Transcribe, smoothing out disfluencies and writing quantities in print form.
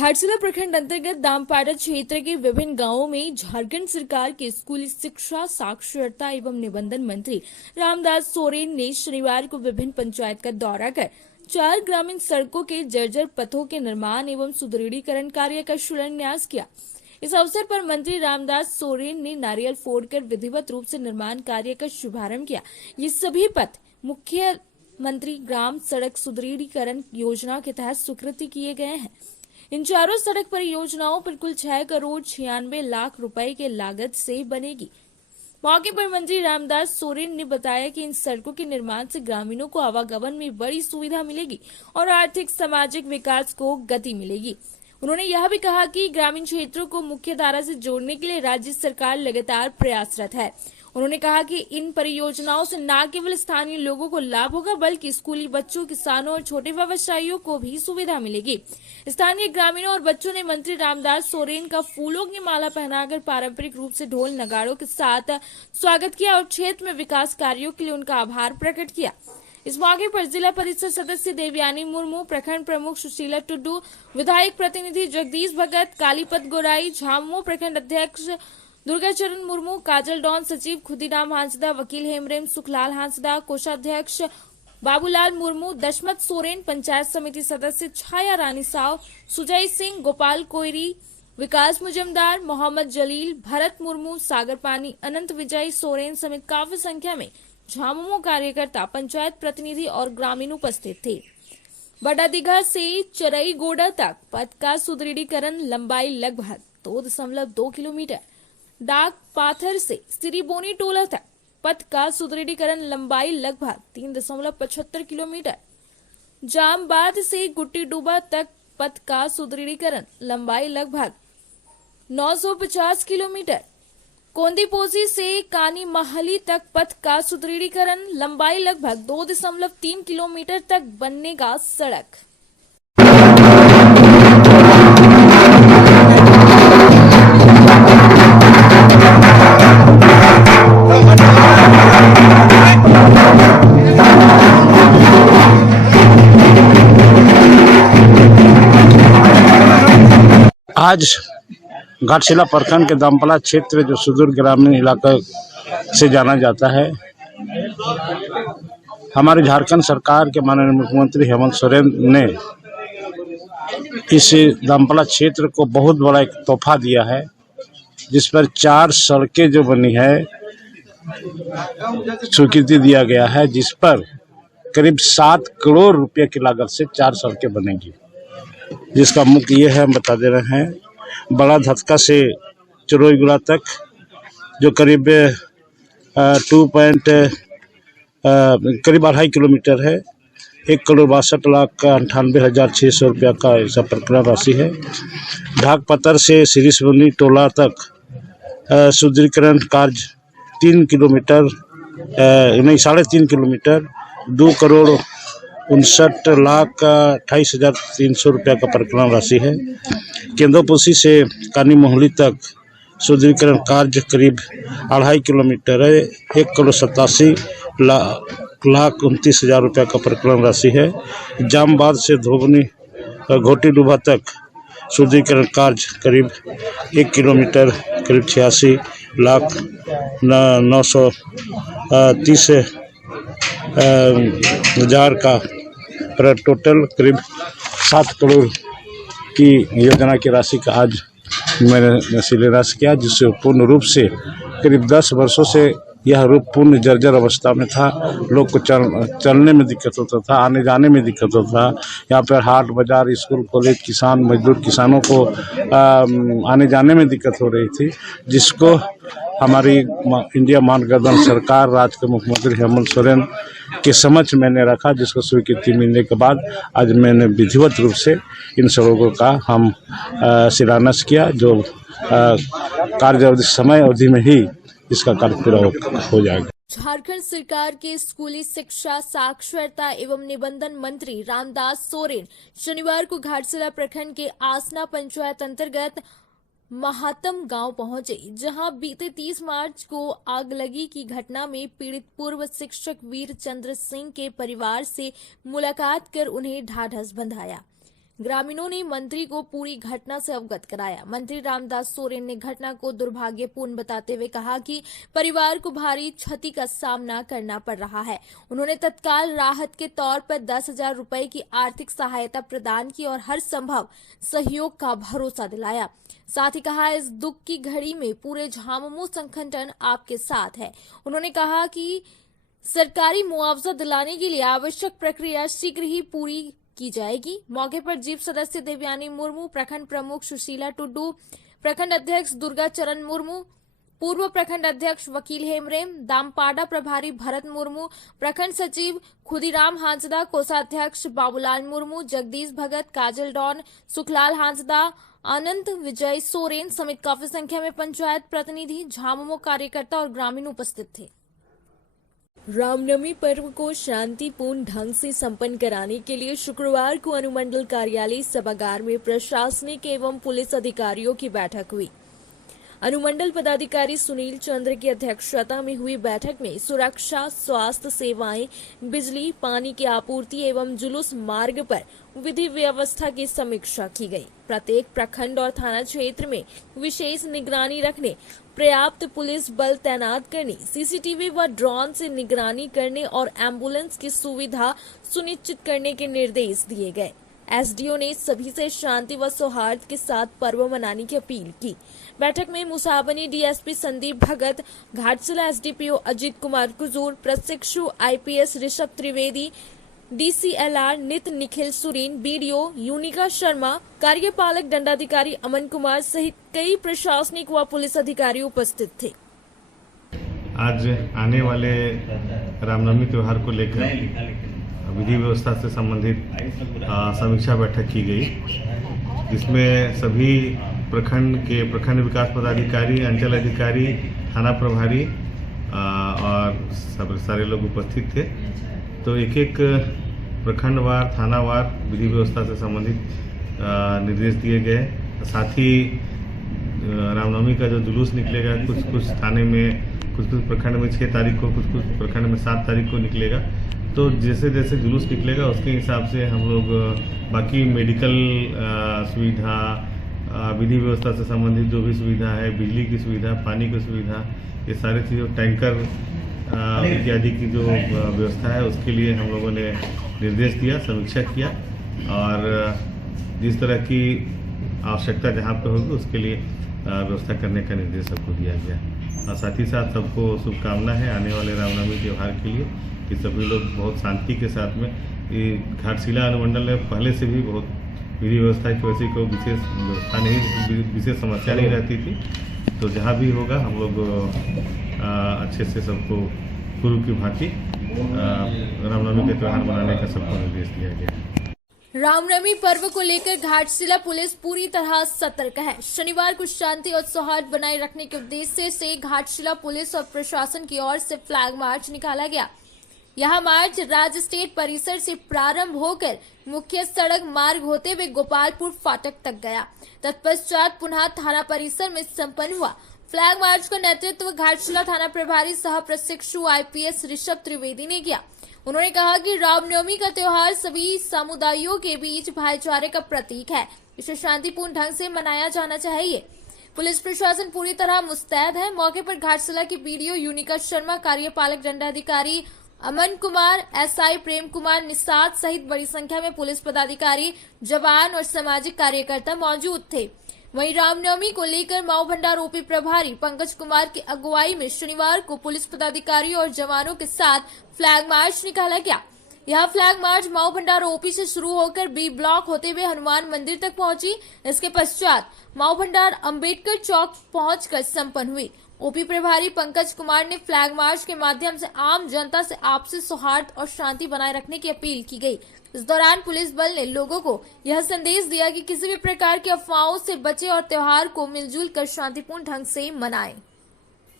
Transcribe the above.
घाटशिला प्रखंड अंतर्गत दामपाड़ा क्षेत्र के विभिन्न गांवों में झारखंड सरकार के स्कूली शिक्षा, साक्षरता एवं निबंधन मंत्री रामदास सोरेन ने शनिवार को विभिन्न पंचायत का दौरा कर 4 ग्रामीण सड़कों के जर्जर पथों के निर्माण एवं सुदृढ़ीकरण कार्य का शिलान्यास किया। इस अवसर पर मंत्री रामदास सोरेन ने नारियल फोड़कर विधिवत रूप से निर्माण कार्य का शुभारंभ किया। ये सभी पथ मुख्यमंत्री ग्राम सड़क सुदृढ़ीकरण योजना के तहत स्वीकृति किए गए हैं। इन चारों सड़क परियोजनाओं पर कुल 6 करोड़ 96 लाख रुपए के लागत से बनेगी। मौके पर मंत्री रामदास सोरेन ने बताया कि इन सड़कों के निर्माण से ग्रामीणों को आवागमन में बड़ी सुविधा मिलेगी और आर्थिक सामाजिक विकास को गति मिलेगी। उन्होंने यह भी कहा कि ग्रामीण क्षेत्रों को मुख्य धारा से जोड़ने के लिए राज्य सरकार लगातार प्रयासरत है। उन्होंने कहा कि इन परियोजनाओं से न केवल स्थानीय लोगों को लाभ होगा बल्कि स्कूली बच्चों, किसानों और छोटे व्यवसायियों को भी सुविधा मिलेगी। स्थानीय ग्रामीणों और बच्चों ने मंत्री रामदास सोरेन का फूलों की माला पहनाकर पारंपरिक रूप से ढोल नगाड़ों के साथ स्वागत किया और क्षेत्र में विकास कार्यों के लिए उनका आभार प्रकट किया। इस मौके पर जिला परिषद सदस्य देवयानी मुर्मू, प्रखंड प्रमुख सुशीला टुड्डू, विधायक प्रतिनिधि जगदीश भगत, कालीपत गोराई, झामुमो प्रखंड अध्यक्ष दुर्गाचरण मुर्मू, काजल डॉन, सचिव खुदीराम हांसदा, वकील हेमरेम सुखलाल हांसदा, कोषाध्यक्ष बाबूलाल मुर्मू, दशमत सोरेन, पंचायत समिति सदस्य छाया रानी साव, सुजय सिंह, गोपाल कोयरी, विकास मुजमदार, मोहम्मद जलील, भरत मुर्मू, सागर पानी, अनंत विजय सोरेन समेत काफी संख्या में झामुमो कार्यकर्ता, पंचायत प्रतिनिधि और ग्रामीण उपस्थित थे। बड़ा दीघा से चरई गोड़ा तक पथ का सुदृढ़ीकरण, लंबाई लगभग 2.2 किलोमीटर। डाक पाथर से सिरीबोनी टोला तक पथ का सुदृढ़ीकरण, लंबाई लगभग 3.75 किलोमीटर। जामबाद से गुट्टी डूबा तक पथ का सुदृढ़ीकरण, लंबाई लगभग 950 किलोमीटर। कोंदीपोसी से कानी महली तक पथ का सुदृढ़ीकरण, लंबाई लगभग 2.3 किलोमीटर तक बनेगा सड़क। आज घाटशिला प्रखंड के दामपाड़ा क्षेत्र जो सुदूर ग्रामीण इलाका से जाना जाता है, हमारे झारखंड सरकार के माननीय मुख्यमंत्री हेमंत सोरेन ने इस दामपाड़ा क्षेत्र को बहुत बड़ा एक तोहफा दिया है, जिस पर 4 सड़कें जो बनी है स्वीकृति दिया गया है, जिस पर करीब 7 करोड़ रुपए की लागत से 4 सड़कें बनेगी। जिसका मुख्य ये है, हम बता दे रहे हैं, बड़ा धतका से चरोईगुड़ा तक जो करीब करीब 2.5 किलोमीटर है, 1,62,98,600 रुपया का ऐसा प्रकरण राशि है। ढाक पत्थर से सिरीबोनी टोला तक सुदृढ़ीकरण कार्य 3 किलोमीटर नहीं 3.5 किलोमीटर 2,59,28,300 रुपया का प्रकरण राशि है। केंदोपोसी से कानी मोहली तक सुदृढ़ीकरण कार्य करीब 2.5 किलोमीटर है, 1,87,29,000 रुपया का प्रकरण राशि है। जामबाद से धोबनी घोटी डूबा तक सुदृढ़ीकरण कार्य करीब 1 किलोमीटर करीब 86,930,000 का टोटल करीब 7 करोड़ की योजना की राशि का आज मैंने शिलान्यास किया, जिससे पूर्ण रूप से करीब 10 वर्षों से यह रूप पूर्ण जर्जर अवस्था में था। लोग को चलने में दिक्कत होता था, आने जाने में दिक्कत होता था। यहाँ पर हाट बाजार, स्कूल, कॉलेज, किसान, मजदूर किसानों को आने जाने में दिक्कत हो रही थी, जिसको हमारी इंडिया महागठबंधन सरकार, राज्य के मुख्यमंत्री हेमंत सोरेन के समक्ष मैंने रखा, जिसको स्वीकृति मिलने के बाद आज मैंने विधिवत रूप से इन सड़कों का हम शिलान्यास किया, जो कार्य समय अवधि में ही इसका कार्य पूरा हो जाएगा। झारखंड सरकार के स्कूली शिक्षा, साक्षरता एवं निबंधन मंत्री रामदास सोरेन शनिवार को घाटशिला प्रखंड के आसना पंचायत अंतर्गत महात्म गांव पहुंचे, जहां बीते 30 मार्च को आगलगी की घटना में पीड़ित पूर्व शिक्षक वीर चंद्र सिंह के परिवार से मुलाकात कर उन्हें ढाढ़स बंधाया। ग्रामीणों ने मंत्री को पूरी घटना से अवगत कराया। मंत्री रामदास सोरेन ने घटना को दुर्भाग्यपूर्ण बताते हुए कहा कि परिवार को भारी क्षति का सामना करना पड़ रहा है। उन्होंने तत्काल राहत के तौर पर 10,000 रुपए की आर्थिक सहायता प्रदान की और हर संभव सहयोग का भरोसा दिलाया। साथ ही कहा, इस दुख की घड़ी में पूरे झामुमो संगठन आपके साथ है। उन्होंने कहा कि सरकारी मुआवजा दिलाने के लिए आवश्यक प्रक्रिया शीघ्र ही पूरी की जाएगी। मौके पर जीप सदस्य देवयानी मुर्मू, प्रखंड प्रमुख सुशीला टुड्डू, प्रखंड अध्यक्ष दुर्गा चरण मुर्मू, पूर्व प्रखंड अध्यक्ष वकील हेमरेम, दामपाड़ा प्रभारी भरत मुर्मू, प्रखंड सचिव खुदीराम हांसदा, कोषाध्यक्ष बाबूलाल मुर्मू, जगदीश भगत, काजल डॉन, सुखलाल हांसदा, अनंत विजय सोरेन समेत काफी संख्या में पंचायत प्रतिनिधि, झामुमो कार्यकर्ता और ग्रामीण उपस्थित थे। रामनवमी पर्व को शांतिपूर्ण ढंग से संपन्न कराने के लिए शुक्रवार को अनुमंडल कार्यालय सभागार में प्रशासनिक एवं पुलिस अधिकारियों की बैठक हुई। अनुमंडल पदाधिकारी सुनील चंद्र की अध्यक्षता में हुई बैठक में सुरक्षा, स्वास्थ्य सेवाएं, बिजली, पानी की आपूर्ति एवं जुलूस मार्ग पर विधि व्यवस्था की समीक्षा की गई। प्रत्येक प्रखंड और थाना क्षेत्र में विशेष निगरानी रखने, पर्याप्त पुलिस बल तैनात करने, सीसीटीवी व ड्रोन से निगरानी करने और एम्बुलेंस की सुविधा सुनिश्चित करने के निर्देश दिए गए। एसडीओ ने सभी से शांति व सौहार्द के साथ पर्व मनाने की अपील की। बैठक में मुसाबनी डीएसपी संदीप भगत, घाटशिला एसडीपीओ अजीत कुमार कुजूर, प्रशिक्षु आईपीएस ऋषभ त्रिवेदी, डीसीएलआर नित निखिल सुरीन, बीडीओ यूनिका शर्मा, कार्यपालक दंडाधिकारी अमन कुमार सहित कई प्रशासनिक व पुलिस अधिकारी उपस्थित थे। आज आने वाले रामनवमी त्योहार को लेकर विधि व्यवस्था से संबंधित समीक्षा बैठक की गई, जिसमें सभी प्रखंड के प्रखंड विकास पदाधिकारी, अंचल अधिकारी, थाना प्रभारी और सारे लोग उपस्थित थे। तो एक एक प्रखंडवार, थानावार विधि व्यवस्था से संबंधित निर्देश दिए गए। साथ ही रामनवमी का जो जुलूस निकलेगा, कुछ थाने में, कुछ प्रखंड में 6 तारीख को, कुछ प्रखंड में 7 तारीख को निकलेगा। तो जैसे जैसे जुलूस निकलेगा उसके हिसाब से हम लोग बाकी मेडिकल सुविधा, विधि व्यवस्था से संबंधित जो भी सुविधा है, बिजली की सुविधा, पानी की सुविधा, ये सारी चीज़ों, टैंकर इत्यादि की जो व्यवस्था है उसके लिए हम लोगों ने निर्देश दिया, समीक्षा किया और जिस तरह की आवश्यकता जहाँ पर होगी उसके लिए व्यवस्था करने का निर्देश सबको दिया गया। और साथ ही साथ सबको शुभकामना है आने वाले रामनवमी त्यौहार के लिए कि सभी लोग बहुत शांति के साथ में। ये घाटशिला अनुमंडल में पहले से भी बहुत विधि व्यवस्था की वैसी कोई विशेष व्यवस्था नहीं, विशेष समस्या नहीं रहती थी। तो जहाँ भी होगा हम लोग अच्छे से सबको पूर्व की भांति रामनवमी के त्यौहार मनाने का सबको निर्देश दिया गया। रामनवमी पर्व को लेकर घाटशिला पुलिस पूरी तरह सतर्क है। शनिवार को शांति और सौहार्द बनाए रखने के उद्देश्य से घाटशिला पुलिस और प्रशासन की ओर से फ्लैग मार्च निकाला गया। यह मार्च राज्य स्टेट परिसर से प्रारंभ होकर मुख्य सड़क मार्ग होते हुए गोपालपुर फाटक तक गया। तत्पश्चात पुनः थाना परिसर में संपन्न हुआ। फ्लैग मार्च का नेतृत्व घाटशिला थाना प्रभारी सह प्रशिक्षु आईपीएस ऋषभ त्रिवेदी ने किया। उन्होंने कहा कि रामनवमी का त्योहार सभी समुदायों के बीच भाईचारे का प्रतीक है। इसे शांतिपूर्ण ढंग से मनाया जाना चाहिए। पुलिस प्रशासन पूरी तरह मुस्तैद है। मौके पर घाटशिला की बीडीओ यूनिका शर्मा, कार्यपालक दंडाधिकारी अमन कुमार, एसआई प्रेम कुमार निषाद सहित बड़ी संख्या में पुलिस पदाधिकारी, जवान और सामाजिक कार्यकर्ता मौजूद थे। वहीं रामनवमी को लेकर माऊ भंडार ओपी प्रभारी पंकज कुमार की अगुवाई में शनिवार को पुलिस पदाधिकारी और जवानों के साथ फ्लैग मार्च निकाला गया। यह फ्लैग मार्च माऊ भंडार ओपी से शुरू होकर बी ब्लॉक होते हुए हनुमान मंदिर तक पहुंची। इसके पश्चात माऊ भंडार अंबेडकर चौक पहुंचकर संपन्न हुई। ओपी प्रभारी पंकज कुमार ने फ्लैग मार्च के माध्यम से आम जनता से आपसी सौहार्द और शांति बनाए रखने की अपील की गई। इस दौरान पुलिस बल ने लोगों को यह संदेश दिया कि किसी भी प्रकार की अफवाहों से बचे और त्योहार को मिलजुल कर शांतिपूर्ण ढंग से मनाएं।